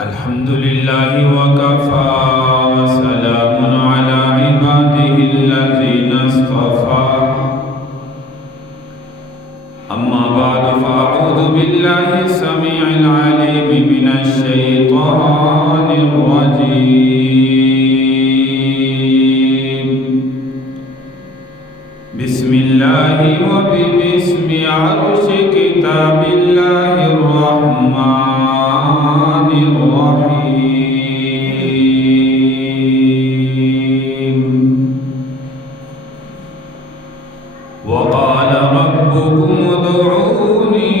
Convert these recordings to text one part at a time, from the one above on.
الحمد لله وكفى وسلام على عباده الذين اصطفى أما بعد فأعوذ بالله السميع العليم من الشيطان الرجيم بسم الله وباسم عرش كتاب الله الرحمن الرحيم وقال ربكم ادعوني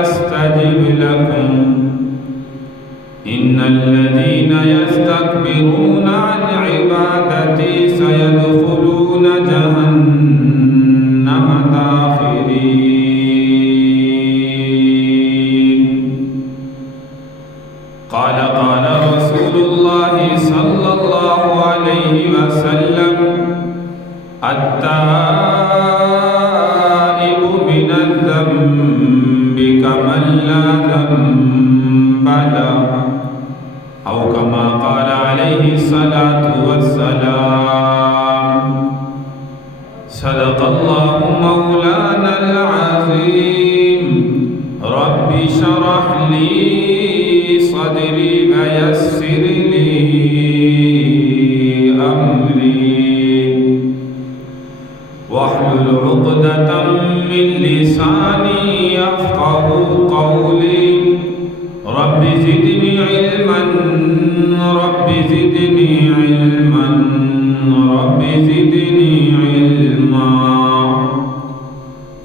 أستجب لكم إن الذين يستكبرون عن عبادتي سيدخلون جهنم داخرين قال رسول الله صلى الله عليه وسلم التائب من الذنب كمن لا ذنب له أو كما قال عليه الصلاة والسلام صدق الله مولانا العظيم رب اشرح لي صدري ويسر لي أمري واحلل عقدة من لساني يفقه قولي رب زدني علما رب زدني علما رب زدني علما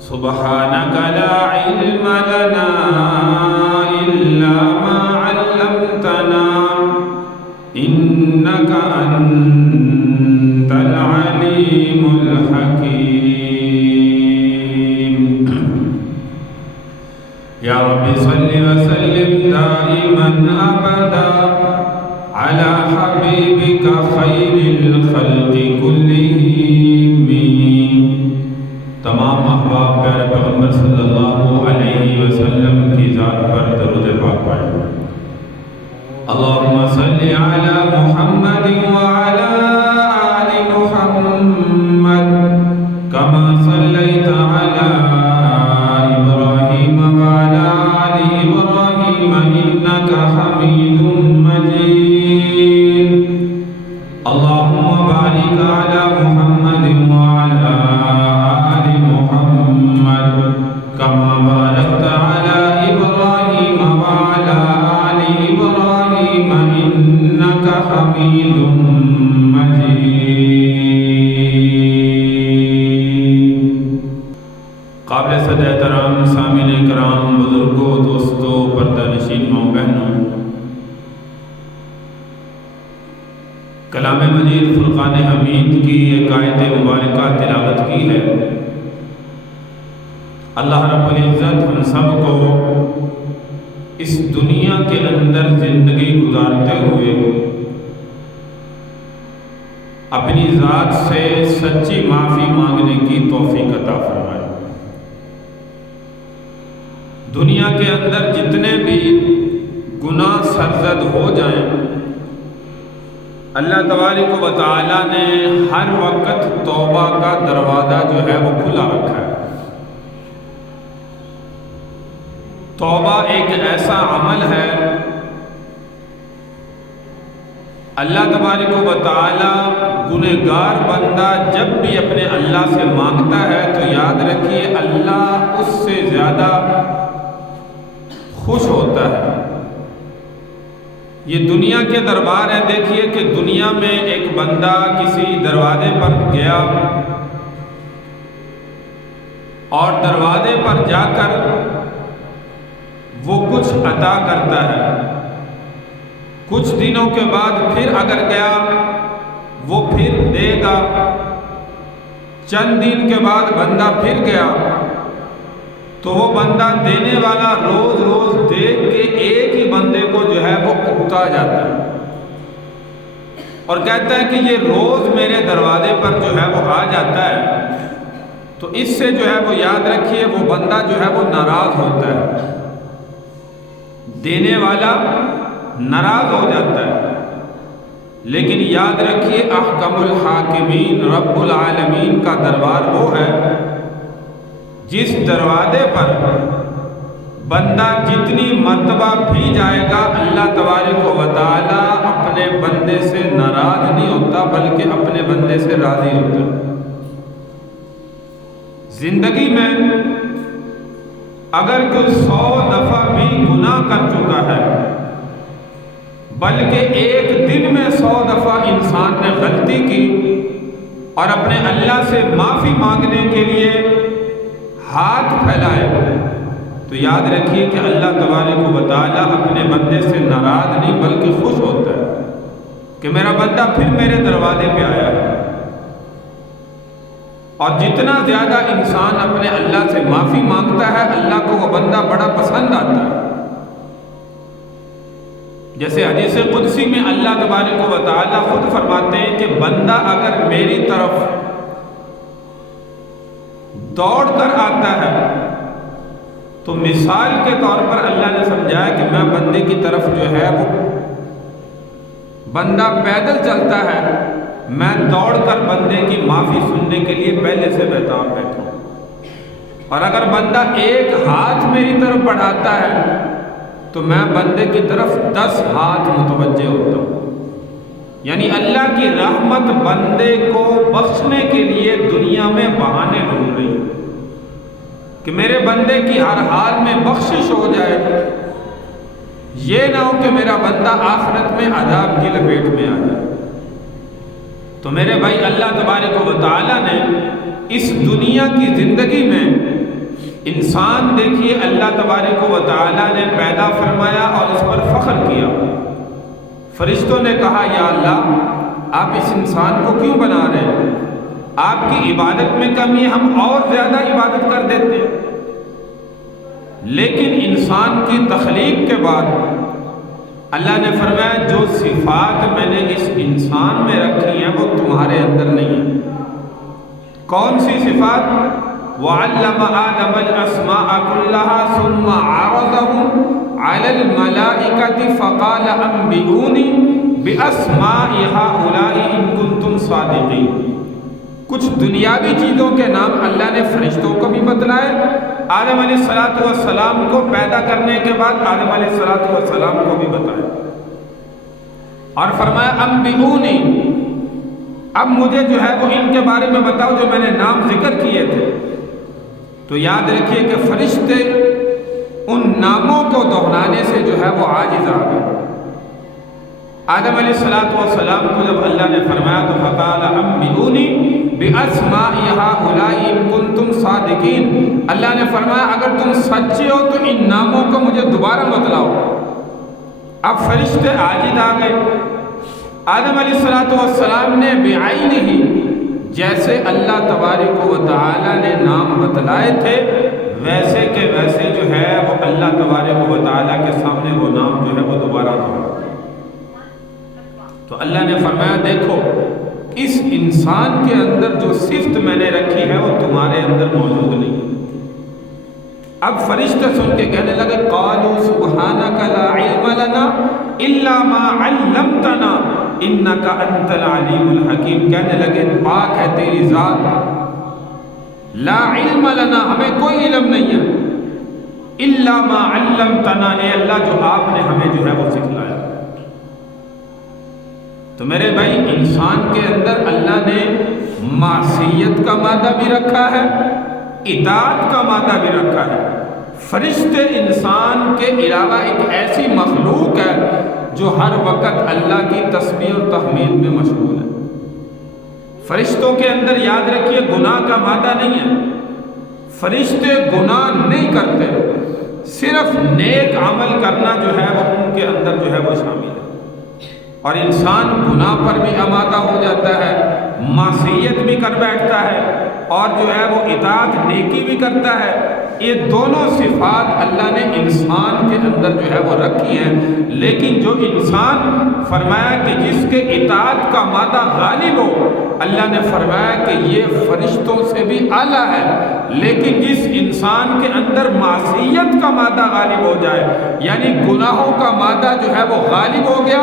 سبحانك لا علم لنا إلا ما علمتنا إنك أنت العليم الحكيم يا رب صل وسلم دائما أبدا على حبيبك خير الخلق كلهم تمام احباب پیارے پیغمبر صلی اللہ علیہ وسلم کی ذات پر درود پاک پڑھیں اللہم صلی علی محمد وعلی آل محمد کما صلیت علی ابراہیم وعلی آل ابراہیم انک حمید مجید اللہم بارک علی محمد وعلی آل محمد کما بارکت علی ابراہیم وعلی آل ابراہیم انک حمید مجید قابل صد احترام سامعین کرام بزرگوں دوستوں پردہ نشین ماؤں بہنوں کلام مجید فرقان حمید کی ایک آیت مبارکہ تلاوت کی ہے اللہ رب العزت ہم سب کو اس دنیا کے اندر زندگی گزارتے ہوئے اپنی ذات سے سچی معافی مانگنے کی توفیق عطا فرمائے دنیا کے اندر جتنے بھی گناہ سرزد ہو جائیں اللہ تبارک و تعالیٰ نے ہر وقت توبہ کا دروازہ جو ہے وہ کھلا رکھا ہے توبہ ایک ایسا عمل ہے اللہ تبارک و تعالیٰ گنہگار بندہ جب بھی اپنے اللہ سے مانگتا ہے تو یاد رکھیے اللہ اس سے زیادہ خوش ہوتا ہے یہ دنیا کے دربار ہے دیکھیے کہ دنیا میں ایک بندہ کسی دروازے پر گیا اور دروازے پر جا کر وہ کچھ عطا کرتا ہے کچھ دنوں کے بعد پھر اگر گیا وہ پھر دے گا چند دن کے بعد بندہ پھر گیا تو وہ بندہ دینے والا روز روز دیکھ کے ایک ہی بندے کو جو ہے وہ اکتا جاتا ہے اور کہتا ہے کہ یہ روز میرے دروازے پر جو ہے وہ آ جاتا ہے تو اس سے جو ہے وہ یاد رکھیے وہ بندہ جو ہے وہ ناراض ہوتا ہے، دینے والا ناراض ہو جاتا ہے۔ لیکن یاد رکھیے احکم الحاکمین رب العالمین کا دربار وہ ہے جس دروازے پر بندہ جتنی مرتبہ بھی جائے گا اللہ تبارک و تعالی اپنے بندے سے ناراض نہیں ہوتا بلکہ اپنے بندے سے راضی ہوتا ہے۔ زندگی میں اگر کوئی 100 دفعہ بھی گناہ کر چکا ہے، بلکہ ایک دن میں 100 دفعہ انسان نے غلطی کی اور اپنے اللہ سے معافی مانگنے کے لیے ہاتھ پھیلائے، تو یاد رکھیے کہ اللہ تبارک و تعالیٰ اپنے بندے سے ناراض نہیں بلکہ خوش ہوتا ہے کہ میرا بندہ پھر میرے دروازے پہ آیا ہے۔ اور جتنا زیادہ انسان اپنے اللہ سے معافی مانگتا ہے اللہ کو وہ بندہ بڑا پسند آتا ہے۔ جیسے حدیث قدسی میں اللہ تبارک و تعالیٰ خود فرماتے ہیں کہ بندہ اگر میری طرف دوڑ کر آتا ہے تو مثال کے طور پر اللہ نے سمجھایا کہ میں بندے کی طرف جو ہے وہ بندہ پیدل چلتا ہے، میں دوڑ کر بندے کی معافی سننے کے لیے پہلے سے بیتاب بیٹھا ہوں، اور اگر بندہ ایک ہاتھ میری طرف بڑھاتا ہے تو میں بندے کی طرف 10 ہاتھ متوجہ ہوتا ہوں۔ یعنی اللہ کی رحمت بندے کو بخشنے کے لیے دنیا میں بہانے ڈھونڈ رہی ہے کہ میرے بندے کی ہر حال میں بخشش ہو جائے، یہ نہ ہو کہ میرا بندہ آخرت میں عذاب کی لپیٹ میں آ جائے۔ تو میرے بھائی اللہ تبارک و تعالیٰ نے اس دنیا کی زندگی میں انسان دیکھیے اللہ تبارک و تعالیٰ نے پیدا فرمایا اور اس پر فخر کیا۔ فرشتوں نے کہا یا اللہ آپ اس انسان کو کیوں بنا رہے ہیں؟ آپ کی عبادت میں کمی ہے، ہم اور زیادہ عبادت کر دیتے ہیں۔ لیکن انسان کی تخلیق کے بعد اللہ نے فرمایا جو صفات میں نے اس انسان میں رکھی ہیں وہ تمہارے اندر نہیں ہیں۔ کون سی صفات؟ وَعَلَّمَ آدَمَ الْأَسْمَاءَ كُلَّهَا ثُمَّ عَرَضَهُمْ عَلَى الْمَلَائِكَةِ فَقَالَ أَنبِئُونِي بِأَسْمَاءِ هَؤُلَاءِ إِن كُنتُمْ صَادِقِينَ۔ کچھ دنیاوی چیزوں کے نام اللہ نے فرشتوں کو بھی بتلائے۔ آدم علیہ السلام کو پیدا کرنے کے بعد آدم علیہ السلام کو بھی بتایا اور فرمایا انبئونی، اب مجھے جو ہے وہ ان کے بارے میں بتاؤ جو میں نے نام ذکر کیے تھے۔ تو یاد رکھیے کہ فرشتے ان ناموں کو دہرانے سے جو ہے وہ عاجز آ گئے۔ آدم علیہ السلام کو جب اللہ نے فرمایا تو فقال انبئونی بِأَسْمَاءِ هَؤُلَاءِ إِن كُنتُمْ صَادِقِينَ، اللہ نے فرمایا اگر تم سچے ہو تو ان ناموں کو مجھے دوبارہ بتلاؤ۔ اب فرشتے عاجز آ گئے۔ آدم علیہ السلام نے بعینہ جیسے اللہ تبارک و تعالی نے نام بتلائے تھے ویسے کہ ویسے جو ہے وہ اللہ تبارک و تعالی کے سامنے وہ نام جو ہے وہ دوبارہ دہرایا۔ تو اللہ نے فرمایا دیکھو اس انسان کے اندر جو صفت میں نے رکھی ہے وہ تمہارے اندر موجود نہیں۔ اب فرشتے سن کے کہنے لگے قالوا سبحانک لا علم لنا الا ما علمتنا انک انت العلیم الحکیم، کہنے لگے پاک ہے تیری ذات، لا علم لنا ہمیں کوئی علم نہیں ہے، الا ما علمتنا اے اللہ جو آپ نے ہمیں جو ہے وہ سکھلایا۔ تو میرے بھائی انسان کے اندر اللہ نے معصیت کا مادہ بھی رکھا ہے، اطاعت کا مادہ بھی رکھا ہے۔ فرشتے انسان کے علاوہ ایک ایسی مخلوق ہے جو ہر وقت اللہ کی تسبیح اور تحمید میں مشغول ہے۔ فرشتوں کے اندر یاد رکھیے گناہ کا مادہ نہیں ہے، فرشتے گناہ نہیں کرتے، صرف نیک عمل کرنا جو ہے وہ ان کے اندر جو ہے وہ شامل ہے۔ اور انسان گناہ پر بھی آمادہ ہو جاتا ہے، معصیت بھی کر بیٹھتا ہے اور جو ہے وہ اطاعت نیکی بھی کرتا ہے۔ یہ دونوں صفات اللہ نے انسان کے اندر جو ہے وہ رکھی ہیں، لیکن جو انسان فرمایا کہ جس کے اطاعت کا مادہ غالب ہو اللہ نے فرمایا کہ یہ فرشتوں سے بھی اعلیٰ ہے، لیکن جس انسان کے اندر معصیت کا مادہ غالب ہو جائے، یعنی گناہوں کا مادہ جو ہے وہ غالب ہو گیا،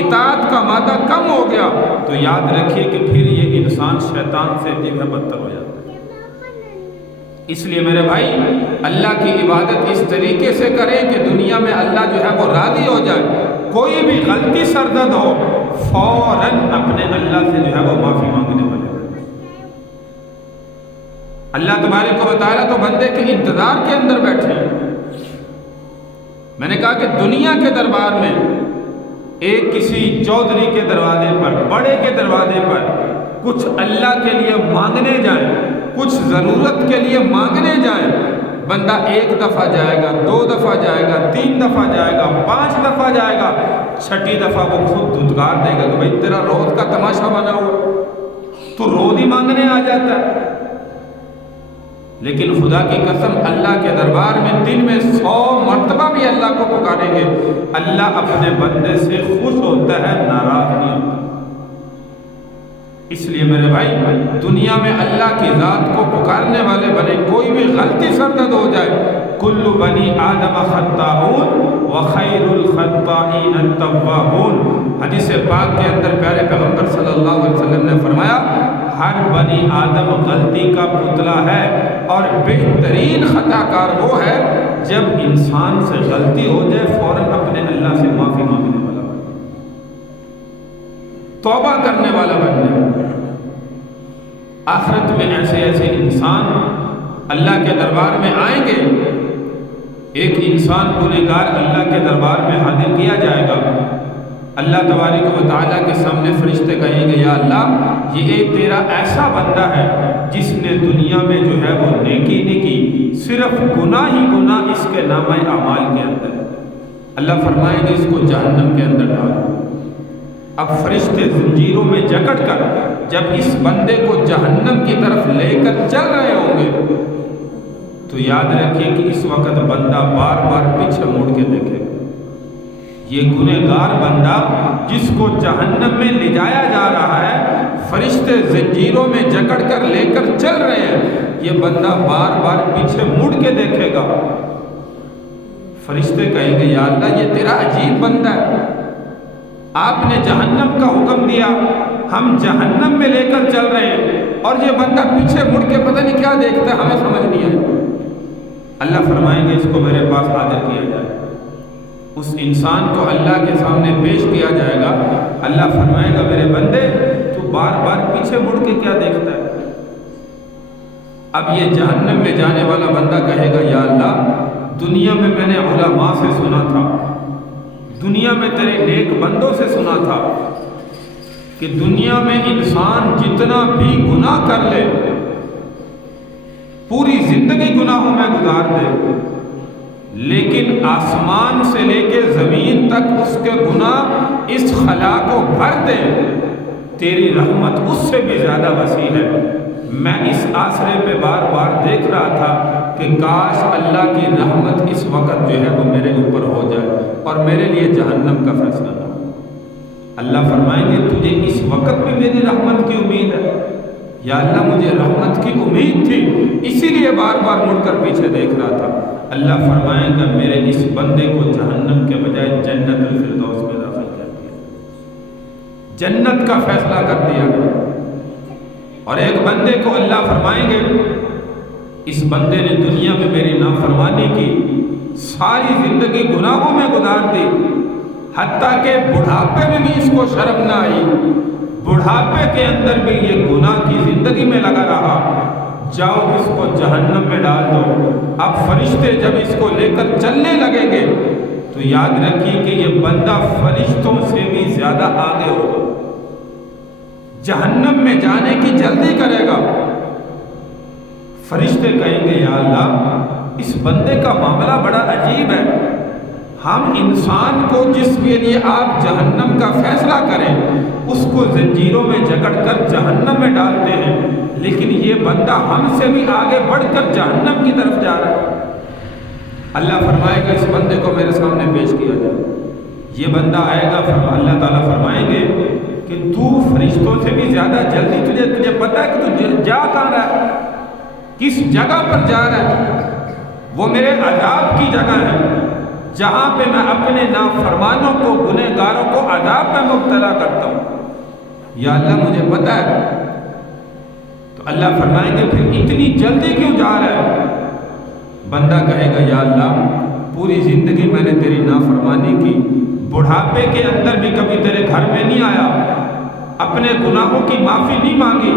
اطاعت کا مادہ کم ہو گیا، تو یاد رکھیے کہ پھر یہ انسان شیطان سے بھی بدتر ہو جاتا ہے۔ اس لیے میرے بھائی، اللہ کی عبادت اس طریقے سے کریں کہ دنیا میں اللہ جو ہے وہ راضی ہو جائے۔ کوئی بھی غلطی سرزد ہو، فوراً اپنے اللہ سے جو ہے وہ معافی مانگنے والے۔ اللہ تبارک و تعالیٰ تو بندے کے انتظار کے اندر بیٹھے ہیں۔ میں نے کہا کہ دنیا کے دربار میں ایک کسی چودھری کے دروازے پر، بڑے کے دروازے پر کچھ اللہ کے لیے مانگنے جائیں، کچھ ضرورت کے لیے مانگنے جائیں، بندہ ایک دفعہ جائے گا، 2 دفعہ جائے گا، 3 دفعہ جائے گا، 5 دفعہ جائے گا، 6ٹھی دفعہ وہ خود دھتکار دے گا کہ بھائی تیرا روز کا تماشا بنا ہوا، تو روز ہی مانگنے آ جاتا ہے۔ لیکن خدا کی قسم، اللہ کے دربار میں دن میں 100 مرتبہ بھی اللہ کو پکاریں گے، اللہ اپنے بندے سے خوش ہوتا ہے، ناراض نہیں ہوتا۔ اس لیے میرے بھائی، دنیا میں اللہ کی ذات کو پکارنے والے بنے، کوئی بھی غلطی سرزد ہو جائے، کل بنی آدم خطاؤن وخیر الخطائین التوابون۔ حدیث پاک کے اندر پیارے پیغمبر صلی اللہ علیہ وسلم نے فرمایا، ہر بنی آدم غلطی کا پتلا ہے، اور بہترین خطا کار وہ ہے جب انسان سے غلطی ہو جائے فوراً اپنے اللہ سے معافی مانگنے والا بنے، توبہ کرنے والا بن جائے۔ آخرت میں ایسے ایسے انسان اللہ کے دربار میں آئیں گے۔ ایک انسان گنہگار اللہ کے دربار میں حاضر کیا جائے گا، اللہ تبارک و تعالیٰ کے سامنے فرشتے کہیں گے، یا اللہ، یہ ایک تیرا ایسا بندہ ہے جس نے دنیا میں جو ہے وہ نیکی نہیں کی، صرف گناہ ہی گناہ اس کے نامہ اعمال کے اندر۔ اللہ فرمائیں گے اس کو جہنم کے اندر ڈالو۔ اب فرشتے زنجیروں میں جکڑ کر جب اس بندے کو جہنم کی طرف لے کر چل رہے ہوں گے، تو یاد رکھیے کہ اس وقت بندہ بار بار پیچھے موڑ کے دیکھے گا۔ یہ گنہگار بندہ جس کو جہنم میں لے جایا جا رہا ہے، فرشتے زنجیروں میں جکڑ کر لے کر چل رہے ہیں، یہ بندہ بار بار پیچھے مڑ کے دیکھے گا۔ فرشتے کہیں گے، یا اللہ، یہ تیرا عجیب بندہ ہے، آپ نے جہنم کا حکم دیا، ہم جہنم میں لے کر چل رہے ہیں، اور یہ بندہ پیچھے مڑ کے پتہ نہیں کیا دیکھتا ہے، ہمیں سمجھ نہیں آئی۔ اللہ فرمائیں گے اس کو میرے پاس حاضر کیا جائے، اس انسان کو اللہ کے سامنے پیش کیا جائے گا۔ اللہ فرمائے گا، میرے بندے، تو بار بار پیچھے مڑ کے کیا دیکھتا ہے؟ اب یہ جہنم میں جانے والا بندہ کہے گا، یا اللہ، دنیا میں میں نے علماء سے سنا تھا، دنیا میں تیرے نیک بندوں سے سنا تھا کہ دنیا میں انسان جتنا بھی گناہ کر لے، پوری زندگی گناہوں میں گزار دے، لیکن آسمان سے لے کے زمین تک اس کے گناہ اس خلا کو بھر دے، تیری رحمت اس سے بھی زیادہ وسیع ہے۔ میں اس آسرے پہ بار بار دیکھ رہا تھا کہ کاش اللہ کی رحمت اس وقت جو ہے وہ میرے اوپر ہو جائے اور میرے لیے جہنم کا فیصلہ نہ ہو۔ اللہ فرمائیں گے، تجھے اس وقت بھی میری رحمت کی امید ہے؟ یا اللہ، مجھے رحمت کی امید تھی، اسی لیے بار بار مڑ کر پیچھے دیکھ رہا تھا۔ اللہ فرمائیں گا، میرے اس بندے کو جہنم کے بجائے جنت الفردوس میں داخل کر دیا، جنت کا فیصلہ کر دیا گیا۔ اور ایک بندے کو اللہ فرمائیں گے، اس بندے نے دنیا میں میری نافرمانی کی، ساری زندگی گناہوں میں گزار دی، حتیٰ کہ بڑھاپے میں بھی اس کو شرم نہ آئی، بڑھاپے کے اندر بھی یہ گناہ کی زندگی میں لگا رہا، جاؤ اس کو جہنم میں ڈال دو۔ اب فرشتے جب اس کو لے کر چلنے لگیں گے تو یاد رکھیے کہ یہ بندہ فرشتوں سے بھی زیادہ آگے ہوگا، جہنم میں جانے کی جلدی کرے گا۔ فرشتے کہیں گے، یا اللہ، اس بندے کا معاملہ بڑا عجیب ہے، ہم انسان کو جس کے لیے آپ جہنم کا فیصلہ کریں اس کو زنجیروں میں جکڑ کر جہنم میں ڈالتے ہیں، لیکن یہ بندہ ہم سے بھی آگے بڑھ کر جہنم کی طرف جا رہا ہے۔ اللہ فرمائے گا، اس بندے کو میرے سامنے پیش کیا جائے۔ یہ بندہ آئے گا، اللہ تعالیٰ فرمائیں گے، کہ تو فرشتوں سے بھی زیادہ جلدی تجھے پتہ ہے کہ تو جا کہاں رہا ہے، کس جگہ پر جا رہا ہے؟ وہ میرے عذاب کی جگہ ہے جہاں پہ میں اپنے نافرمانوں کو، گنہگاروں کو عذاب میں مبتلا کرتا ہوں۔ یا اللہ مجھے پتہ ہے۔ تو اللہ فرمائیں گے پھر اتنی جلدی کیوں جا رہا ہے؟ بندہ کہے گا یا اللہ پوری زندگی میں نے تیری نافرمانی کی، بڑھاپے کے اندر بھی کبھی تیرے گھر میں نہیں آیا، اپنے گناہوں کی معافی نہیں مانگی،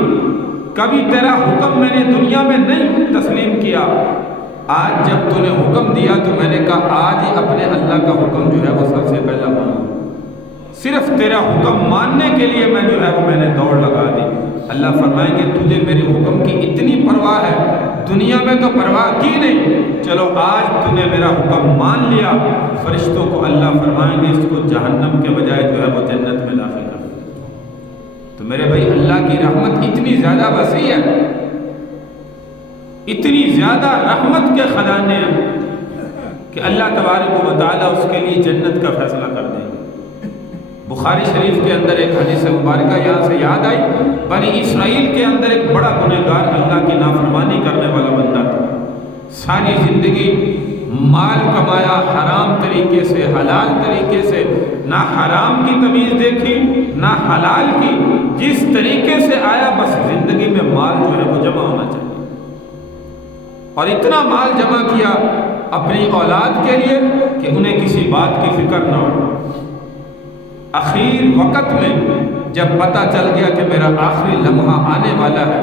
کبھی تیرا حکم میں نے دنیا میں نہیں تسلیم کیا۔ آج جب تو نے حکم دیا تو میں نے کہا آج ہی اپنے اللہ کا حکم جو ہے وہ سب سے پہلا مانوں، صرف تیرا حکم ماننے کے لیے میں جو ہے وہ میں نے دوڑ لگا دی۔ اللہ فرمائیں گے تجھے میرے حکم کی اتنی پرواہ ہے، دنیا میں تو پرواہ کی نہیں، چلو آج تو نے میرا حکم مان لیا۔ فرشتوں کو اللہ فرمائیں گے اس کو جہنم کے بجائے جو ہے وہ جنت میں داخل کر۔ تو میرے بھائی اللہ کی رحمت اتنی زیادہ وسیع ہے، اتنی زیادہ رحمت کے خزانے ہیں کہ اللہ تبارک و تعالیٰ اس کے لیے جنت کا فیصلہ کر دیں گے۔ بخاری شریف کے اندر ایک حدیث مبارکہ یہاں سے یاد آئی، بنی اسرائیل کے اندر ایک بڑا گنہگار اللہ کی نافرمانی کرنے والا بندہ تھا، ساری زندگی مال کمایا حرام طریقے سے، حلال طریقے سے، نہ حرام کی تمیز دیکھی نہ حلال کی، جس طریقے سے آیا بس زندگی میں مال جو ہے وہ جمع ہونا چاہیے، اور اتنا مال جمع کیا اپنی اولاد کے لیے کہ انہیں کسی بات کی فکر نہ ہو۔ آخر وقت میں جب پتہ چل گیا کہ میرا آخری لمحہ آنے والا ہے،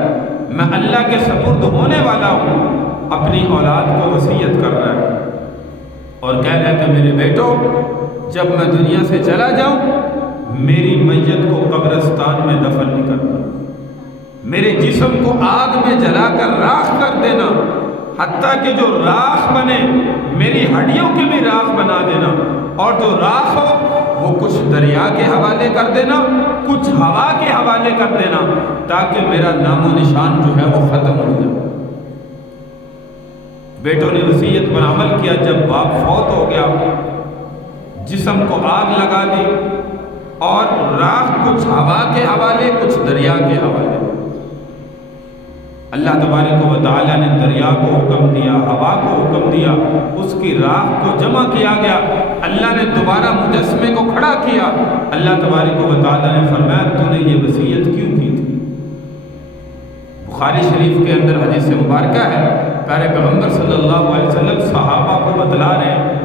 میں اللہ کے سپرد ہونے والا ہوں، اپنی اولاد کو وصیت کر رہا ہے اور کہہ رہا ہے کہ میرے بیٹو جب میں دنیا سے چلا جاؤں میری میت کو قبرستان میں دفن نہیں کرنا، میرے جسم کو آگ میں جلا کر راکھ کر دینا، حتیٰ کہ جو راکھ بنے میری ہڈیوں کی بھی راکھ بنا دینا، اور جو راکھ ہو وہ کچھ دریا کے حوالے کر دینا، کچھ ہوا کے حوالے کر دینا، تاکہ میرا نام و نشان جو ہے وہ ختم ہو جائے۔ بیٹوں نے وصیت پر عمل کیا، جب باپ فوت ہو گیا جسم کو آگ لگا دی اور راکھ کچھ ہوا کے حوالے کچھ دریا کے حوالے۔ اللہ تبارک و تعالیٰ نے دریا کو حکم دیا، ہوا کو حکم دیا، اس کی راکھ کو جمع کیا گیا، اللہ نے دوبارہ مجسمے کو کھڑا کیا۔ اللہ تبارک و تعالیٰ نے فرمایا تو نے یہ وصیت کیوں کی تھی؟ بخاری شریف کے اندر حدیث مبارکہ ہے، پیارے پیغمبر صلی اللہ علیہ وسلم صحابہ کو بتلا رہے ہیں،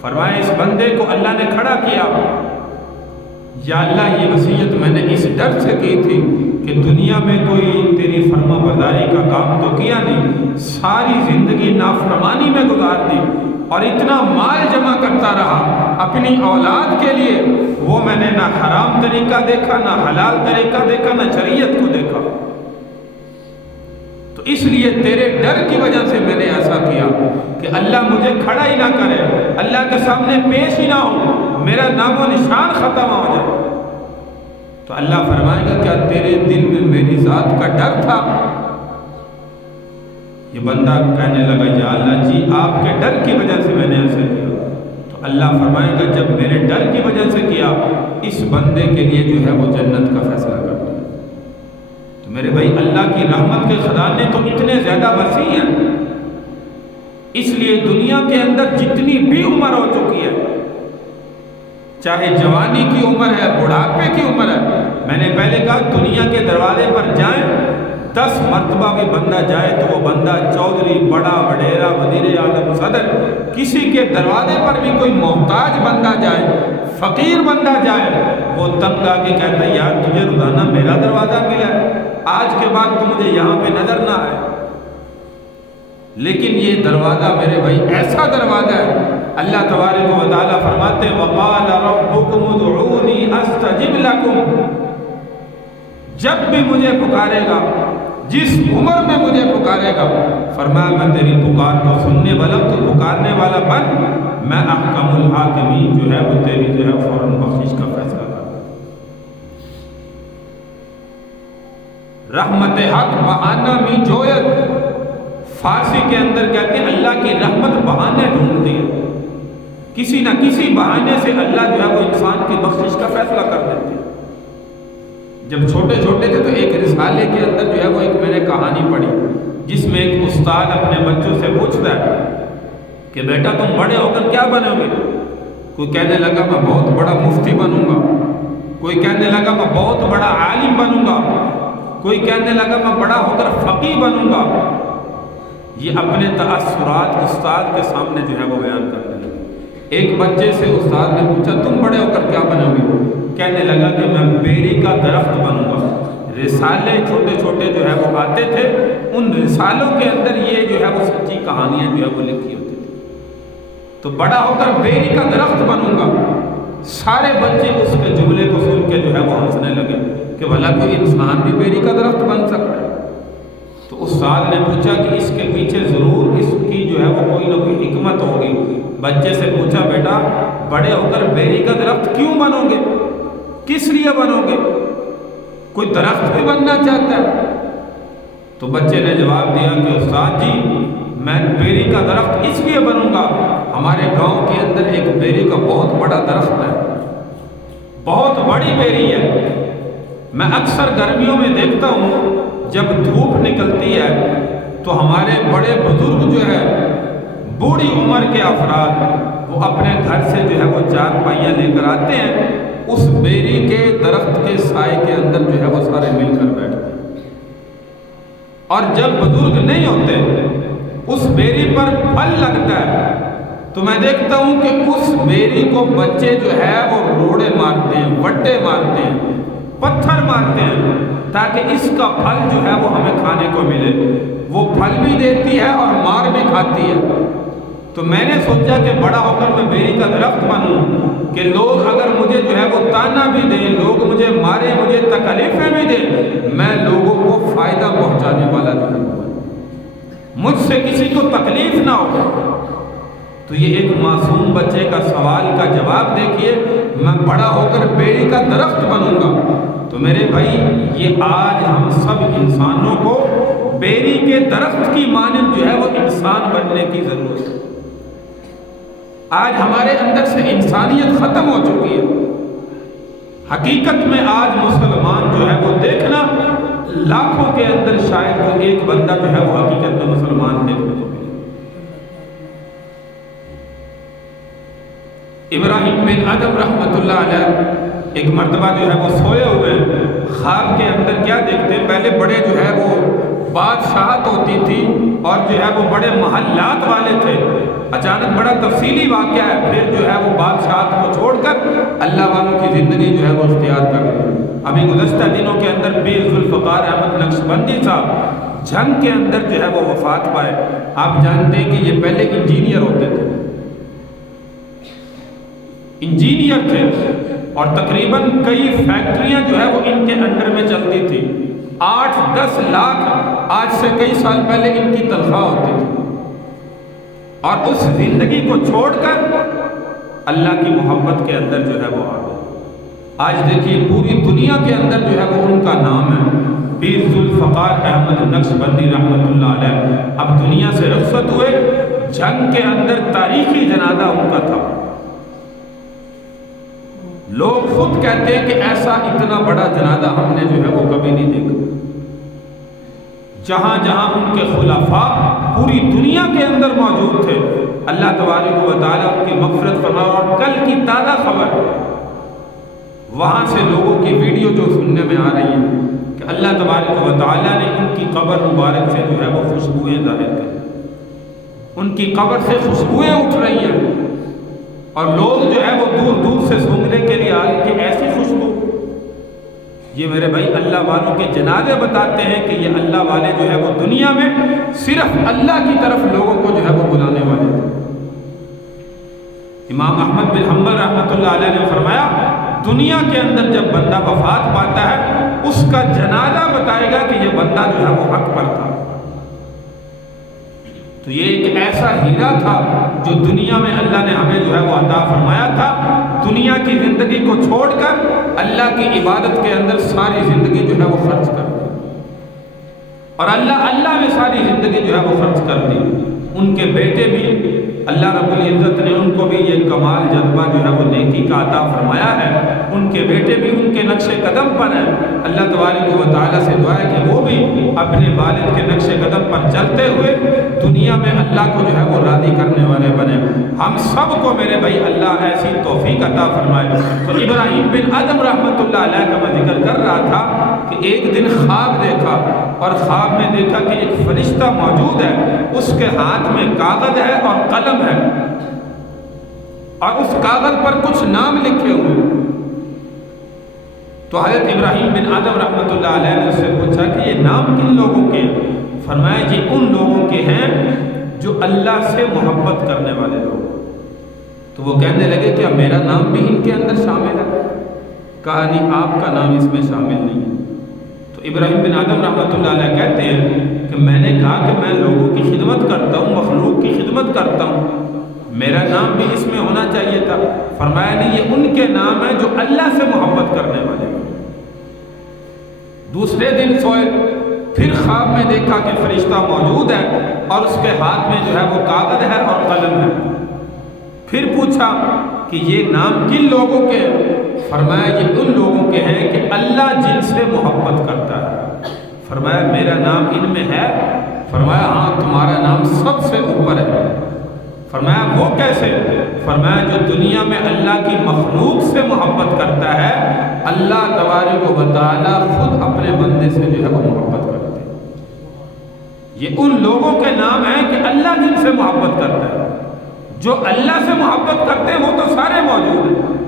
فرمایا اس بندے کو اللہ نے کھڑا کیا، یا اللہ یہ وصیت میں نے اس ڈر سے کی تھی کہ دنیا میں کوئی تیری فرما برداری کا کام تو کیا نہیں، ساری زندگی نافرمانی میں گزار دی اور اتنا مال جمع کرتا رہا اپنی اولاد کے لیے، وہ میں نے نہ حرام طریقہ دیکھا نہ حلال طریقہ دیکھا نہ شریعت کو دیکھا، تو اس لیے تیرے ڈر کی وجہ سے میں نے ایسا کیا کہ اللہ مجھے کھڑا ہی نہ کرے، اللہ کے سامنے پیش ہی نہ ہو، میرا نام و نشان ختم ہو جائے۔ تو اللہ فرمائے گا کیا تیرے دل میں میری ذات کا ڈر تھا؟ یہ بندہ کہنے لگا یا اللہ جی آپ کے ڈر کی وجہ سے میں نے ایسا کیا۔ تو اللہ فرمائے گا جب میرے ڈر کی وجہ سے کیا، اس بندے کے لیے جو ہے وہ جنت کا فیصلہ کر دیا۔ تو میرے بھائی اللہ کی رحمت کے خزانے تو اتنے زیادہ وسیع ہیں، اس لیے دنیا کے اندر جتنی بھی عمر ہو چکی ہے، چاہے جوانی کی عمر ہے، بڑھاپے کی عمر ہے، میں نے پہلے کہا دنیا کے دروازے پر جائیں 10 مرتبہ بھی بندہ جائے تو وہ بندہ چودھری، بڑا، وڈیرا، وزیر اعظم، صدر، کسی کے دروازے پر بھی کوئی محتاج بندہ جائے، فقیر بندہ جائے، وہ تنگ آ کے کہتا ہے یار تجھے روزانہ میرا دروازہ ملا ہے، آج کے بعد تو مجھے یہاں پہ نظر نہ آئے۔ لیکن یہ دروازہ میرے بھائی ایسا دروازہ ہے، اللہ تبارک و تعالیٰ فرماتے ہیں وَقَالَ رَبُّكُمُ ادْعُونِي أَسْتَجِبْ لَكُمْ، جب بھی مجھے پکارے گا، جس عمر میں مجھے پکارے گا، فرمایا میں تیری پکار کو سننے والا، تو پکارنے والا بن، میں احکم الحاکمین جو ہے وہ تیری جو ہے فوراً بخشش کا فیصلہ کروں۔ رحمت حق بہانہ می جویت، فارسی کے اندر کہتے ہیں اللہ کی رحمت بہانے ڈھونڈتی ہے، کسی نہ کسی بہانے سے اللہ جو ہے وہ انسان کی بخشش کا فیصلہ کر دیتے ہیں۔ جب چھوٹے چھوٹے تھے تو ایک رسالے کے اندر جو ہے وہ ایک میں نے کہانی پڑھی، جس میں ایک استاد اپنے بچوں سے پوچھتا ہے کہ بیٹا تم بڑے ہو کر کیا بنو گے؟ کوئی کہنے لگا میں بہت بڑا مفتی بنوں گا، کوئی کہنے لگا میں بہت بڑا عالم بنوں گا، کوئی کہنے لگا میں بڑا ہو کر فقیہ بنوں گا۔ یہ اپنے تاثرات استاد کے سامنے جو ہے وہ بیان کرنے لگا۔ ایک بچے سے استاد نے پوچھا تم بڑے ہو کر کیا بنو گے؟ کہنے لگا کہ میں بیری کا درخت بنوں گا۔ رسالے چھوٹے چھوٹے جو ہے وہ آتے تھے، ان رسالوں کے اندر یہ جو ہے وہ سچی کہانیاں جو ہے وہ لکھی ہوتی تھی۔ تو بڑا ہو کر بیری کا درخت بنوں گا۔ سارے بچے اس کے جملے کو سن کے جو ہے وہ ہنسنے لگے کہ بھلا کوئی انسان بھی بیری کا درخت بن سکتا ہے؟ تو استاد نے پوچھا کہ اس کے پیچھے ضرور اس کی جو ہے وہ کوئی نہ کوئی حکمت ہوگی۔ بچے سے پوچھا بیٹا بڑے ہو کر بیری کا درخت کیوں بنو گے؟ کس لیے بنو گے؟ کوئی درخت بھی بننا چاہتا ہے؟ تو بچے نے جواب دیا کہ استاد جی میں بیری کا درخت اس لیے بنوں گا، ہمارے گاؤں کے اندر ایک بیری کا بہت بڑا درخت ہے، بہت بڑی بیری ہے۔ میں اکثر گرمیوں میں دیکھتا ہوں جب دھوپ نکلتی ہے تو ہمارے بڑے بزرگ جو ہے بوڑھی عمر کے افراد وہ اپنے گھر سے جو ہے وہ چارپائیاں لے کر آتے ہیں، اس بیری کے درخت کے سائے کے اندر جو ہے وہ سارے مل کر بیٹھتے ہیں، اور جب بزرگ نہیں ہوتے اس بیری پر پھل لگتا ہے تو میں دیکھتا ہوں کہ اس بیری کو بچے جو ہے وہ روڑے مارتے ہیں، وٹے مارتے ہیں، پتھر مارتے ہیں تاکہ اس کا پھل جو ہے وہ ہمیں کھانے کو ملے۔ وہ پھل بھی دیتی ہے اور مار بھی کھاتی ہے۔ تو میں نے سوچا کہ بڑا ہو کر میں بیری کا درخت بنوں کہ لوگ اگر مجھے جو ہے وہ تانا بھی دیں، لوگ مجھے مارے، مجھے تکلیفیں بھی دیں، میں لوگوں کو فائدہ پہنچانے والا جو ہے مجھ سے کسی کو تکلیف نہ ہو۔ تو یہ ایک معصوم بچے کا سوال کا جواب دیکھیے، میں بڑا ہو کر بیری کا درخت بنوں گا۔ تو میرے بھائی یہ آج ہم سب انسانوں کو بیری کے درخت کی مانند جو ہے وہ انسان بننے کی ضرورت ہے۔ آج ہمارے اندر سے انسانیت ختم ہو چکی ہے۔ حقیقت میں آج مسلمان جو ہے وہ دیکھنا لاکھوں کے اندر شاید کوئی ایک بندہ جو ہے وہ حقیقت میں مسلمان دیکھنے کو ملے۔ ابراہیم بن ادم رحمۃ اللہ علیہ ایک مرتبہ جو ہے وہ سوئے ہوئے خواب کے اندر کیا دیکھتے ہیں، پہلے بڑے جو ہے وہ بادشاہت ہوتی تھی اور جو ہے وہ بڑے محلات والے تھے، اچانک بڑا تفصیلی واقعہ ہے، پھر جو ہے وہ بادشاہت کو چھوڑ کر اللہ والوں کی زندگی جو ہے وہ اختیار کر رہے ہیں۔ ابھی گزشتہ دنوں کے اندر پیر ذوالفقار احمد نقشبندی صاحب جنگ کے اندر جو ہے وہ وفات پائے۔ آپ جانتے ہیں کہ یہ پہلے انجینئر ہوتے تھے، انجینئر تھے، اور تقریباً کئی فیکٹریاں جو ہے وہ ان کے انڈر میں چلتی تھی۔ 8-10 لاکھ آج سے کئی سال پہلے ان کی تنخواہ ہوتی تھی، اور اس زندگی کو چھوڑ کر اللہ کی محبت کے اندر جو ہے وہ آ گئے۔ آج دیکھیے پوری دنیا کے اندر جو ہے وہ ان کا نام ہے، پیر ذوالفقار احمد نقشبندی رحمۃ اللہ علیہ۔ اب دنیا سے رخصت ہوئے، جنگ کے اندر تاریخی جنازہ ان کا تھا۔ لوگ خود کہتے ہیں کہ ایسا اتنا بڑا جنازہ ہم نے جو ہے وہ کبھی نہیں دیکھا۔ جہاں جہاں ان کے خلفاء پوری دنیا کے اندر موجود تھے، اللہ تبارک و تعالیٰ ان کی مغفرت فرمائے۔ اور کل کی تازہ خبر وہاں سے لوگوں کی ویڈیو جو سننے میں آ رہی ہے کہ اللہ تبارک و تعالیٰ نے ان کی قبر مبارک سے جو ہے وہ خوشبوئیں ظاہر کی، ان کی قبر سے خوشبوئیں اٹھ رہی ہیں، اور لوگ جو ہے وہ دور دور سے سونگنے کے لیے آئے کہ ایسی خوشبو۔ یہ میرے بھائی اللہ والوں کے جنازے بتاتے ہیں کہ یہ اللہ والے جو ہے وہ دنیا میں صرف اللہ کی طرف لوگوں کو جو ہے وہ بلانے والے تھے۔ امام احمد بن حنبل رحمۃ اللہ علیہ نے فرمایا دنیا کے اندر جب بندہ وفات پاتا ہے اس کا جنازہ بتائے گا کہ یہ بندہ جو ہے وہ حق پر تھا۔ تو یہ ایک ایسا ہیرا تھا جو دنیا میں اللہ نے ہمیں جو ہے وہ عطا فرمایا تھا۔ دنیا کی زندگی کو چھوڑ کر اللہ کی عبادت کے اندر ساری زندگی جو ہے وہ خرچ کر دی، اور اللہ میں ساری زندگی جو ہے وہ خرچ کر دی۔ ان کے بیٹے بھی اللہ رب العزت نے ان کو بھی یہ کمال جذبہ جو ہے وہ نیکی کا عطا فرمایا ہے، ان کے بیٹے بھی ان کے نقش قدم پر ہیں۔ اللہ تبارک و تعالیٰ سے دعا ہے کہ وہ بھی اپنے والد کے نقش قدم پر چلتے ہوئے دنیا میں اللہ کو جو ہے وہ راضی کرنے والے بنے۔ ہم سب کو میرے بھائی اللہ ایسی توفیق عطا فرمائے۔ تو ابراہیم بن آدم رحمۃ اللہ علیہ کا میں ذکر کر رہا تھا کہ ایک دن خواب دیکھا، اور خواب میں دیکھا کہ ایک فرشتہ موجود ہے، اس کے ہاتھ میں کاغذ ہے اور قلم ہے، اور اس کاغذ پر کچھ نام لکھے ہوئے۔ تو حضرت ابراہیم بن آدم رحمۃ اللہ علیہ نے اس سے پوچھا کہ یہ نام کن لوگوں کے ہیں؟ فرمایا جی ان لوگوں کے ہیں جو اللہ سے محبت کرنے والے لوگ۔ تو وہ کہنے لگے کہ اب میرا نام بھی ان کے اندر شامل ہے؟ کہا نہیں، آپ کا نام اس میں شامل نہیں ہے۔ تو ابراہیم بن آدم رحمۃ اللہ علیہ کہتے ہیں کہ میں نے کہا کہ میں لوگوں کی خدمت کرتا ہوں، مخلوق کی خدمت کرتا ہوں، میرا نام بھی اس میں ہونا چاہیے تھا۔ فرمایا نہیں، یہ ان کے نام ہیں جو اللہ سے محبت کرنے والے ہیں۔ دوسرے دن سوئے، پھر خواب میں دیکھا کہ فرشتہ موجود ہے اور اس کے ہاتھ میں جو ہے وہ کاغذ ہے اور قلم ہے۔ پھر پوچھا کہ یہ نام کن لوگوں کے ہیں؟ فرمایا یہ ان لوگوں کے ہیں کہ اللہ جن سے محبت کرتا ہے۔ فرمایا میرا نام ان میں ہے؟ فرمایا ہاں، تمہارا نام سب سے اوپر ہے۔ فرمایا وہ کیسے؟ فرمایا جو دنیا میں اللہ کی مخلوق سے محبت کرتا ہے، اللہ تبارک و تعالیٰ خود اپنے بندے سے جو ہے وہ محبت کرتے ہیں۔ یہ ان لوگوں کے نام ہیں کہ اللہ جن سے محبت کرتا ہے۔ جو اللہ سے محبت کرتے ہیں وہ تو سارے موجود ہیں۔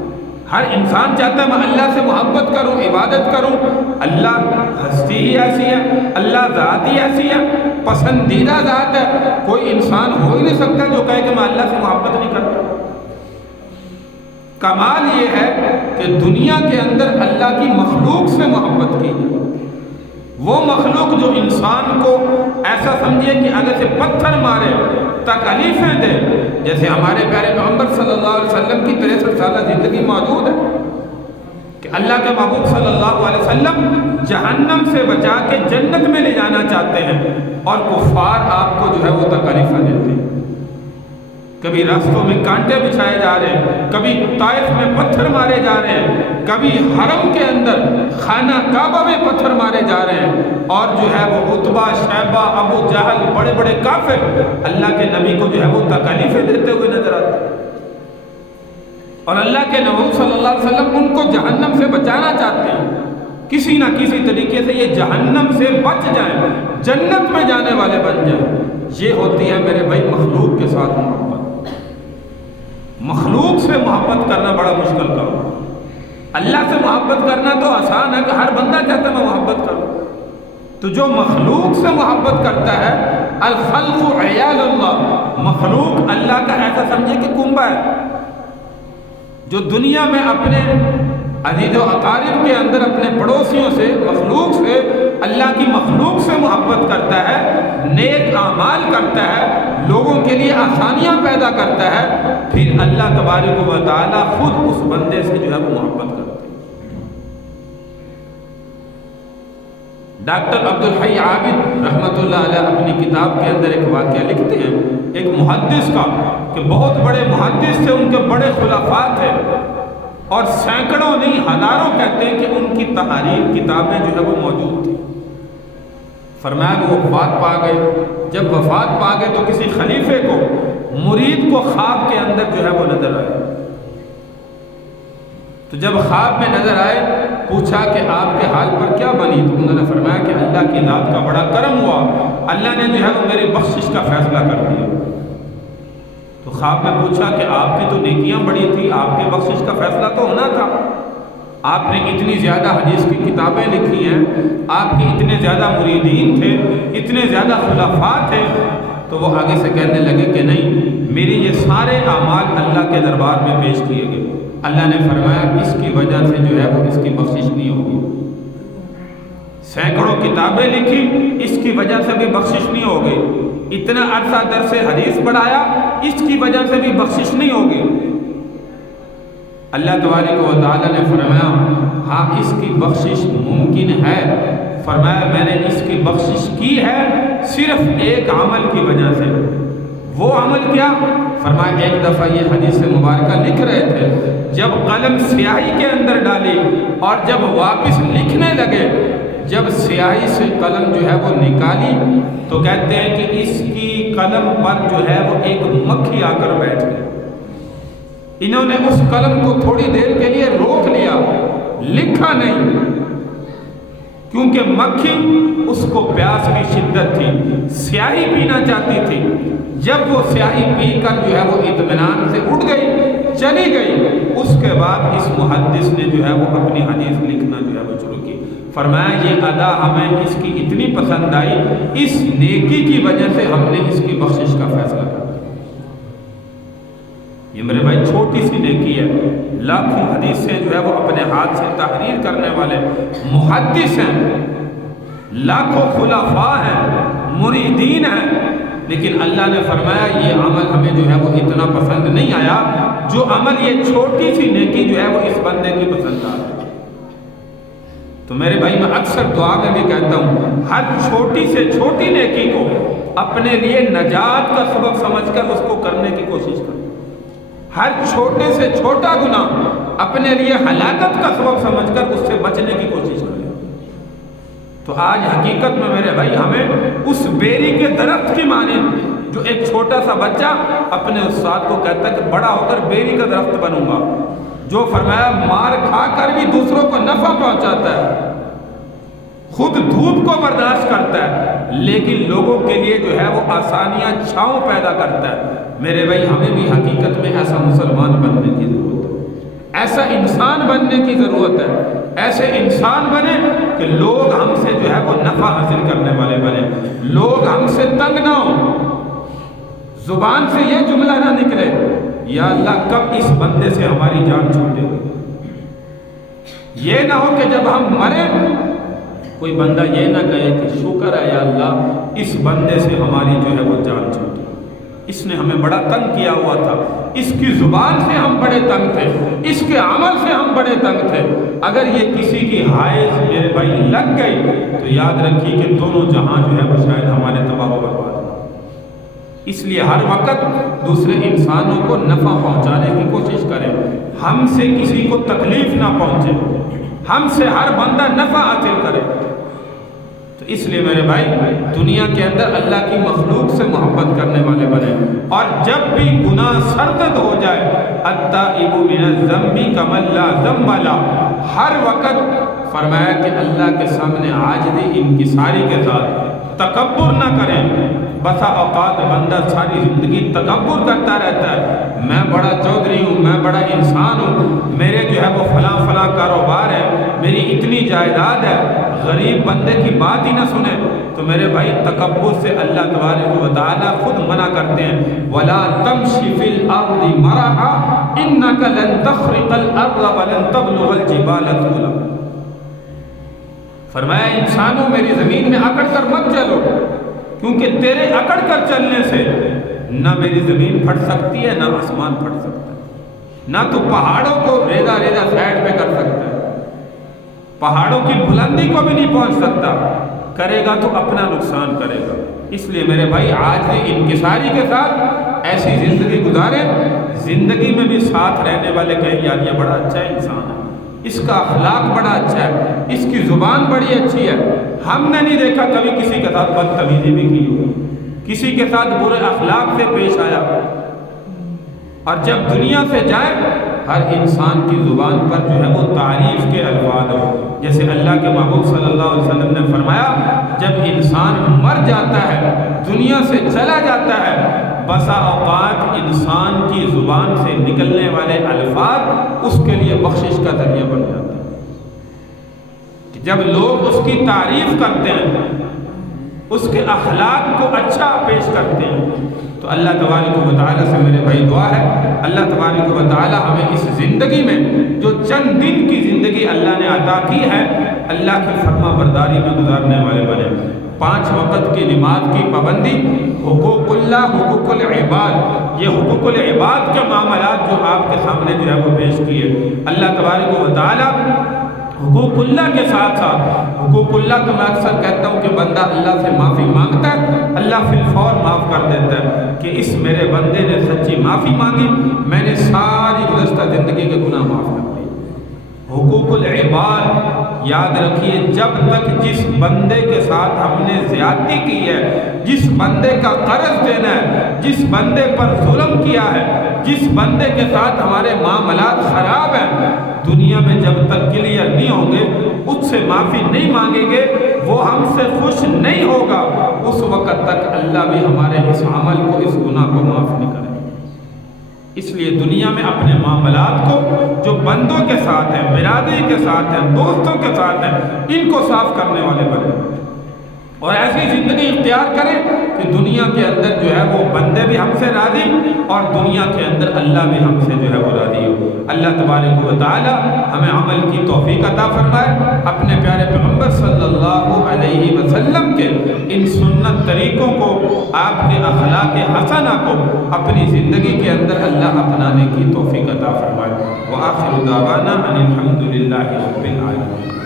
ہر انسان چاہتا ہے میں اللہ سے محبت کروں، عبادت کروں۔ اللہ ہستی ہی ایسی ہے، اللہ ذات ہی ایسی ہے، پسندیدہ ذات ہے۔ کوئی انسان ہو ہی نہیں سکتا جو کہے کہ میں اللہ سے محبت نہیں کرتا۔ کمال یہ ہے کہ دنیا کے اندر اللہ کی مخلوق سے محبت کی جائے۔ وہ مخلوق جو انسان کو ایسا سمجھے کہ اگر سے پتھر مارے، تکلیفیں دے، جیسے ہمارے پیارے پیغمبر صلی اللہ علیہ وسلم کی 63 سالہ زندگی موجود ہے کہ اللہ کے محبوب صلی اللہ علیہ وسلم جہنم سے بچا کے جنت میں لے جانا چاہتے ہیں، اور کفار آپ کو جو ہے وہ تکلیفیں دیتے ہیں۔ کبھی راستوں میں کانٹے بچھائے جا رہے ہیں، کبھی طائف میں پتھر مارے جا رہے ہیں، کبھی حرم کے اندر خانہ کعبہ میں پتھر مارے جا رہے ہیں، اور جو ہے وہ عتبہ، شیبہ، ابو جہل، بڑے بڑے کافر اللہ کے نبی کو جو ہے وہ تکلیفیں دیتے ہوئے نظر آتے ہیں، اور اللہ کے نبی صلی اللہ علیہ وسلم ان کو جہنم سے بچانا چاہتے ہیں۔ کسی نہ کسی طریقے سے یہ جہنم سے بچ جائیں، جنت میں جانے والے بن جائیں۔ یہ ہوتی ہے میرے بھائی مخلوق کے ساتھ محبت۔ مخلوق سے محبت کرنا بڑا مشکل کام ہے۔ اللہ سے محبت کرنا تو آسان ہے کہ ہر بندہ چاہتا ہے میں محبت کروں۔ تو جو مخلوق سے محبت کرتا ہے، الخلق عیال اللہ، مخلوق اللہ کا ایسا سمجھے کہ کنبہ ہے۔ جو دنیا میں اپنے عزیز و اقارب کے اندر اپنے پڑوسیوں سے، مخلوق سے، اللہ کی مخلوق سے محبت کرتا ہے، نیک اعمال کرتا ہے، لوگوں کے لیے آسانیاں پیدا کرتا ہے، پھر اللہ تبارک و تعالیٰ خود اس بندے سے جو ہے وہ محبت کرتا ہے۔ ڈاکٹر عبدالحی عابد رحمۃ اللہ علیہ اپنی کتاب کے اندر ایک واقعہ لکھتے ہیں، ایک محدث کا، کہ بہت بڑے محدث تھے، ان کے بڑے خلفاء تھے، اور سینکڑوں نہیں ہزاروں کہتے ہیں کہ ان کی تحریر کتابیں جو ہے وہ موجود تھیں۔ فرمایا وہ وفات پا گئے۔ جب وفات پا گئے تو کسی خلیفے کو، مرید کو خواب کے اندر جو ہے وہ نظر آئے۔ تو جب خواب میں نظر آئے، پوچھا کہ آپ کے حال پر کیا بنی؟ تو انہوں نے فرمایا کہ اللہ کی ذات کا بڑا کرم ہوا، اللہ نے جو ہے وہ میری بخشش کا فیصلہ کر دیا۔ تو خواب میں پوچھا کہ آپ کی تو نیکیاں بڑی تھی، آپ کے بخشش کا فیصلہ تو ہونا تھا، آپ نے اتنی زیادہ حدیث کی کتابیں لکھی ہیں، آپ کے اتنے زیادہ مریدین تھے، اتنے زیادہ خلفاء تھے۔ تو وہ آگے سے کہنے لگے کہ نہیں، میری یہ سارے اعمال اللہ کے دربار میں پیش کیے گئے۔ اللہ نے فرمایا اس کی وجہ سے جو ہے وہ اس کی بخشش نہیں ہوگی۔ سینکڑوں کتابیں لکھی، اس کی وجہ سے بھی بخشش نہیں ہوگی۔ اتنا عرصہ درس حدیث پڑھایا، اس کی وجہ سے بھی بخشش نہیں ہوگی۔ اللہ تبارک و تعالیٰ نے فرمایا ہاں اس کی بخشش ممکن ہے۔ فرمایا میں نے اس کی بخشش کی ہے صرف ایک عمل کی وجہ سے۔ وہ عمل کیا؟ فرمایا ایک دفعہ یہ حدیث مبارکہ لکھ رہے تھے، جب قلم سیاہی کے اندر ڈالی اور جب واپس لکھنے لگے، جب سیاہی سے قلم جو ہے وہ نکالی تو کہتے ہیں کہ اس کی قلم پر جو ہے وہ ایک مکھی آ کر بیٹھ گئی۔ انہوں نے اس قلم کو تھوڑی دیر کے لیے روک لیا، لکھا نہیں، کیونکہ مکھی اس کو پیاس کی شدت تھی، سیاہی پینا چاہتی تھی۔ جب وہ سیاہی پی کر جو ہے وہ اطمینان سے اٹھ گئی، چلی گئی، اس کے بعد اس محدث نے جو ہے وہ اپنی حدیث لکھنا جو ہے وہ شروع کی۔ فرمایا یہ ادا ہمیں اس کی اتنی پسند آئی، اس نیکی کی وجہ سے ہم نے اس کی بخشش کا فیصلہ کیا۔ یہ میرے بھائی چھوٹی سی نیکی ہے، لاکھوں حدیثیں جو ہے وہ اپنے ہاتھ سے تحریر کرنے والے محدث ہیں، لاکھوں خلفاء ہیں، مریدین ہیں، لیکن اللہ نے فرمایا یہ عمل ہمیں جو ہے وہ اتنا پسند نہیں آیا، جو عمل یہ چھوٹی سی نیکی جو ہے وہ اس بندے کی پسند آ رہی ہے۔ تو میرے بھائی میں اکثر دعا میں بھی کہتا ہوں، ہر چھوٹی سے چھوٹی نیکی کو اپنے لیے نجات کا سبب سمجھ کر اس کو کرنے کی کوشش کریں، ہر چھوٹے سے چھوٹا گناہ اپنے لیے ہلاکت کا سبب سمجھ کر اس سے بچنے کی کوشش کریں۔ تو آج حقیقت میں میرے بھائی ہمیں اس بیری کے درخت کی مانند، جو ایک چھوٹا سا بچہ اپنے استاد کو کہتا ہے کہ بڑا ہو کر بیری کا درخت بنوں گا، جو فرمایا مار کھا کر بھی دوسروں کو نفع پہنچاتا ہے، خود دھوپ کو برداشت کرتا ہے، لیکن لوگوں کے لیے جو ہے وہ آسانیاں چھاؤں پیدا کرتا ہے۔ میرے بھائی ہمیں بھی حقیقت میں ایسا مسلمان بننے کی ضرورت ہے، ایسا انسان بننے کی ضرورت ہے، ایسے انسان بنے کہ لوگ ہم سے جو ہے وہ نفع حاصل کرنے والے بنے، لوگ ہم سے تنگ نہ ہوں، زبان سے یہ جملہ نہ نکلے یا اللہ کب اس بندے سے ہماری جان چھوٹے گی۔ یہ نہ ہو کہ جب ہم مرے کوئی بندہ یہ نہ کہے کہ شکر ہے یا اللہ اس بندے سے ہماری جو ہے وہ جان چھوٹی، اس نے ہمیں بڑا تنگ کیا ہوا تھا، اس کی زبان سے ہم بڑے تنگ تھے، اس کے عمل سے ہم بڑے تنگ تھے۔ اگر یہ کسی کی حائز میرے بھائی لگ گئی تو یاد رکھیے کہ دونوں جہاں جو ہے وہ شاید ہمارے تباہ و برباد ہیں۔ اس لیے ہر وقت دوسرے انسانوں کو نفع پہنچانے کی کوشش کریں، ہم سے کسی کو تکلیف نہ پہنچے، ہم سے ہر بندہ نفع حاصل کرے۔ تو اس لیے میرے بھائی دنیا کے اندر اللہ کی مخلوق سے محبت کرنے والے بنے، اور جب بھی گناہ سرزد ہو جائے التائب من الذنب کمن لا ذنب له، ہر وقت فرمایا کہ اللہ کے سامنے عاجزی انکساری کے ساتھ تکبر نہ کریں۔ بسا اوقات بندہ ساری زندگی تکبر کرتا رہتا ہے، میں بڑا چودھری ہوں، میں بڑا انسان ہوں، میرے جو ہے وہ فلاں فلاں کاروبار ہے، میری اتنی جائیداد ہے، غریب بندے کی بات ہی نہ سنے۔ تو میرے بھائی تکبر سے اللہ تبارک و تعالیٰ خود منع کرتے ہیں، وَلَا تَمْشِ فِي الْأَرْضِ مَرَحًا إِنَّكَ لَن تَخْرِقَ الْأَرْضَ وَلَن تَبْلُغَ الْجِبَالَ طُولًا۔ فرمایا انسانوں میری زمین میں اکڑ کر مت چلو، کیونکہ تیرے اکڑ کر چلنے سے نہ میری زمین پھٹ سکتی ہے، نہ آسمان پھٹ سکتا ہے، نہ تو پہاڑوں کو ریزہ ریزہ سائڈ پہ کر سکتا ہے، پہاڑوں کی بلندی کو بھی نہیں پہنچ سکتا، کرے گا تو اپنا نقصان کرے گا۔ اس لیے میرے بھائی عاجزی انکساری کے ساتھ ایسی زندگی گزاریں، زندگی میں بھی ساتھ رہنے والے کہیں یار یہ بڑا اچھا انسان ہے، اس کا اخلاق بڑا اچھا ہے، اس کی زبان بڑی اچھی ہے، ہم نے نہیں دیکھا کبھی کسی کے ساتھ بدتمیزی بھی کی ہو، کسی کے ساتھ برے اخلاق سے پیش آیا۔ اور جب دنیا سے جائے ہر انسان کی زبان پر جو ہے وہ تعریف کے الفاظ ہو، جیسے اللہ کے محبوب صلی اللہ علیہ وسلم نے فرمایا جب انسان مر جاتا ہے، دنیا سے چلا جاتا ہے، بسا اوقات انسان کی زبان سے نکلنے والے الفاظ اس کے لیے بخشش کا ذریعہ بن جاتے ہیں۔ جب لوگ اس کی تعریف کرتے ہیں، اس کے اخلاق کو اچھا پیش کرتے ہیں، تو اللہ تبارک و تعالیٰ سے میرے بھائی دعا ہے اللہ تبارک و تعالیٰ ہمیں اس زندگی میں جو چند دن کی زندگی اللہ نے عطا کی ہے اللہ کی فرما برداری میں گزارنے والے بنے۔ 5 وقت کی نماز کی پابندی، حقوق اللہ، حقوق العباد، یہ حقوق العباد کے معاملات جو آپ کے سامنے جو ہے وہ پیش کیے، اللہ تبارک و تعالیٰ حقوق اللہ کے ساتھ ساتھ حقوق اللہ تو میں اکثر کہتا ہوں کہ بندہ اللہ سے معافی مانگتا ہے، اللہ فی الفور معاف کر دیتا ہے کہ اس میرے بندے نے سچی معافی مانگی، میں نے ساری گزشتہ زندگی کے گناہ معاف کر دیے۔ حقوق العباد یاد رکھیے، جب تک جس بندے کے ساتھ ہم نے زیادتی کی ہے، جس بندے کا قرض دینا ہے، جس بندے پر ظلم کیا ہے، جس بندے کے ساتھ ہمارے معاملات خراب ہیں، دنیا میں جب تک کلیئر نہیں ہوں گے، اس سے معافی نہیں مانگیں گے، وہ ہم سے خوش نہیں ہوگا، اس وقت تک اللہ بھی ہمارے اس عمل کو، اس گناہ کو معاف نہیں کرے۔ اس لیے دنیا میں اپنے معاملات کو جو بندوں کے ساتھ ہیں، برادری کے ساتھ ہیں، دوستوں کے ساتھ ہیں، ان کو صاف کرنے والے بنے اور ایسی زندگی اختیار کریں کہ دنیا کے اندر جو ہے وہ بندے بھی ہم سے راضی اور دنیا کے اندر اللہ بھی ہم سے جو ہے وہ راضی ہو۔ اللہ تبارک و تعالی ہمیں عمل کی توفیق عطا فرمائے، اپنے پیارے پیغمبر صلی اللہ علیہ وسلم کے ان سنت طریقوں کو، آپ کے اخلاق حسنہ کو اپنی زندگی کے اندر اللہ اپنانے کی توفیق عطا فرمائے۔ وآخر دعوانا ان الحمد للہ رب العالمین۔